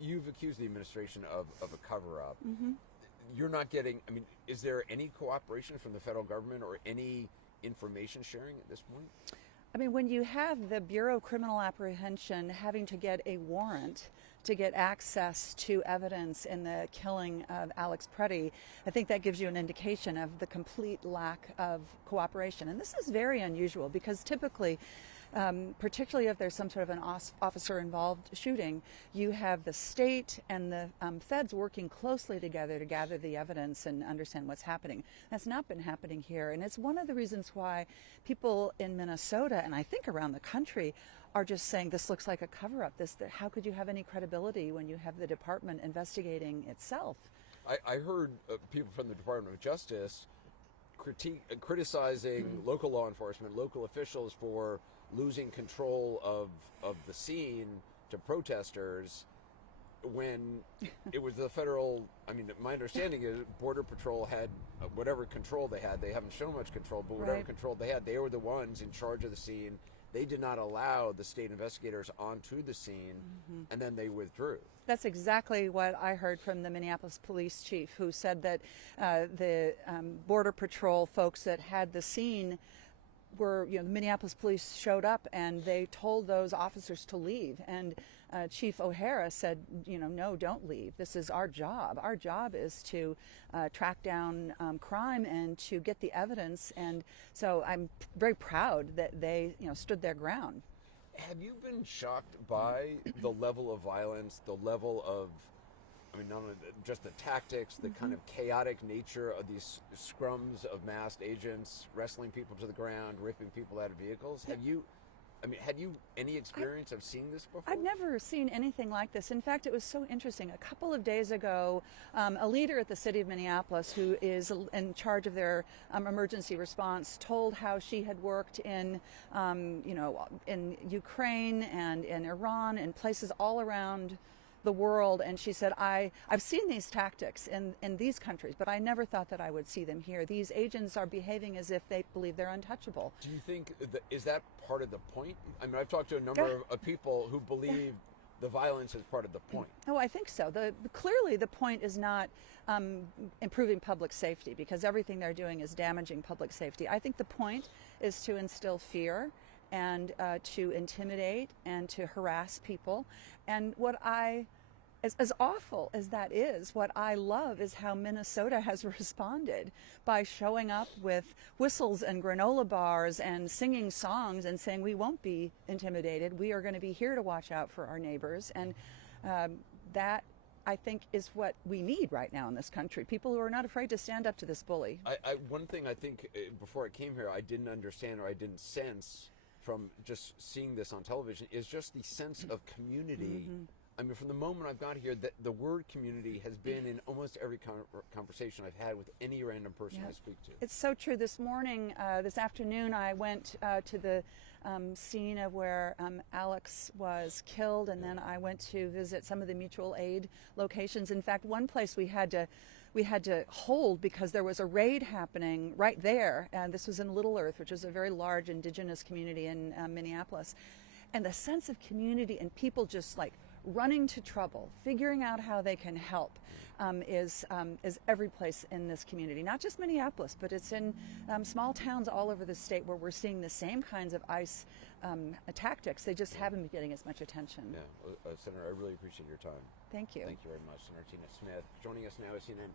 You've accused the administration of a cover-up. Mm-hmm. You're not getting, I mean, is there any cooperation from the federal government or any information sharing at this point? I mean, when you have the Bureau of Criminal Apprehension having to get a warrant to get access to evidence in the killing of Alex Pretti, I think that gives you an indication of the complete lack of cooperation. And this is very unusual because typically, particularly if there's some sort of an officer-involved shooting, you have the state and the feds working closely together to gather the evidence and understand what's happening. That's not been happening here, and it's one of the reasons why people in Minnesota, and I think around the country, are just saying this looks like a cover-up. How could you have any credibility when you have the department investigating itself? I heard people from the Department of Justice criticizing local law enforcement, local officials for losing control of the scene to protesters when it was the federal. I mean, my understanding is Border Patrol had whatever control they had. They haven't shown much control, but whatever control they had, they were the ones in charge of the scene. They did not allow the state investigators onto the scene, and then they withdrew. That's exactly what I heard from the Minneapolis police chief, who said that the Border Patrol folks that had the scene were, the Minneapolis police showed up and they told those officers to leave. And Chief O'Hara said, no, don't leave. This is our job. Our job is to track down crime and to get the evidence. And so I'm very proud that they, stood their ground. Have you been shocked by the level of violence, the level of, not only just the tactics, the kind of chaotic nature of these scrums of masked agents wrestling people to the ground, ripping people out of vehicles? Have you had you any experience of seeing this before? I've never seen anything like this. In fact, it was so interesting. A couple of days ago, a leader at the city of Minneapolis who is in charge of their emergency response told how she had worked in, in Ukraine and in Iran and places all around the world, and she said, I've seen these tactics in these countries, but I never thought that I would see them here. These agents are behaving as if they believe they're untouchable. Do you think, is that part of the point? I've talked to a number of people who believe the violence is part of the point. Oh, I think so. Clearly the point is not improving public safety, because everything they're doing is damaging public safety. I think the point is to instill fear and to intimidate and to harass people. And as awful as that is, what I love is how Minnesota has responded by showing up with whistles and granola bars and singing songs and saying we won't be intimidated. We are going to be here to watch out for our neighbors. And that, I think, is what we need right now in this country. People who are not afraid to stand up to this bully. One thing I think before I came here I didn't understand or I didn't sense from just seeing this on television is just the sense of community. From the moment I've got here, the word community has been in almost every conversation I've had with any random person I speak to. It's so true. This afternoon, I went to the scene of where Alex was killed, and then I went to visit some of the mutual aid locations. In fact, one place we had to hold because there was a raid happening right there. And this was in Little Earth, which is a very large indigenous community in Minneapolis. And the sense of community and people just like running to trouble, figuring out how they can help, is every place in this community. Not just Minneapolis, but it's in small towns all over the state where we're seeing the same kinds of ICE tactics. They just haven't been getting as much attention. Yeah, Senator, I really appreciate your time. Thank you. Thank you very much, Senator Tina Smith. Joining us now is CNN